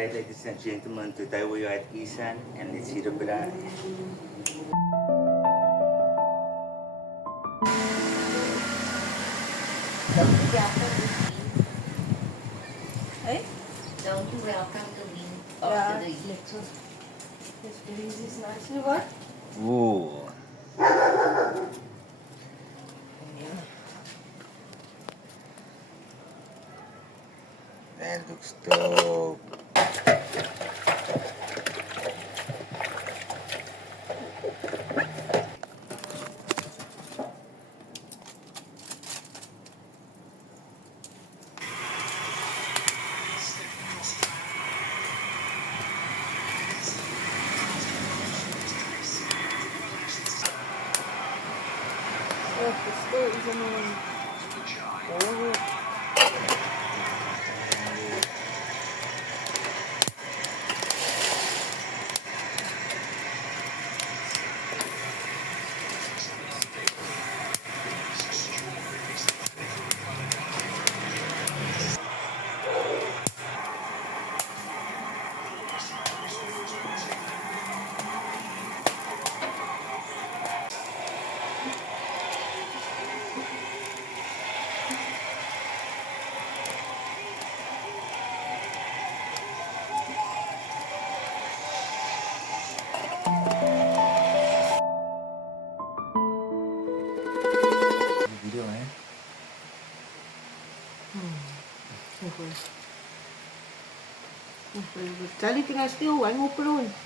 Okay, ladies and gentlemen, today we are at Isan and let's see the Braai. Don't you welcome to me? Eh? Don't you welcome to me? Ja, After the lekker. This breeze is nice. You what? Ooh. That looks dope. Yes, the store is annoying. Oh, Video, eh? Charlie tinggal still, I mau pelun.